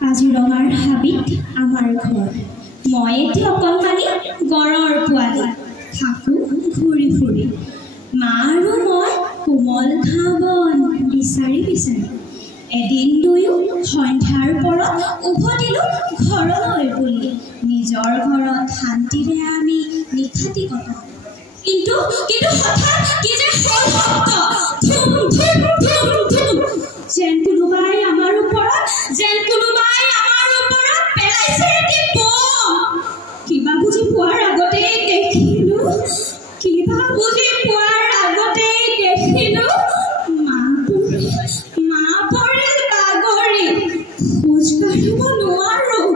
কাজিৰঙাৰ হাবিত আমাৰ ঘৰ মই এটি অকণমানি গড়ৰ পোৱালি থাকোঁ ঘূৰি ফুৰি মা আৰু মই কোমল ঘাঁহ বন বিচাৰি বিচাৰি এদিন দুয়ো সন্ধ্যাৰ পৰত উভতিলোঁ ঘৰলৈ বুলি নিজৰ ঘৰত শান্তিৰে আমি নিশাটি কটাওঁ কিন্তু হঠাৎ কি যে হ'ল শব্দ ধুম ধুম ধুম ধুম যেন কোনোবাই আমাৰ ওপৰত পেলাইছে এটি বম কিবা বুজি পোৱাৰ আগতেই দেখিলোঁ মা পৰে বাগৰি খোজ কাঢ়িব নোৱাৰোঁ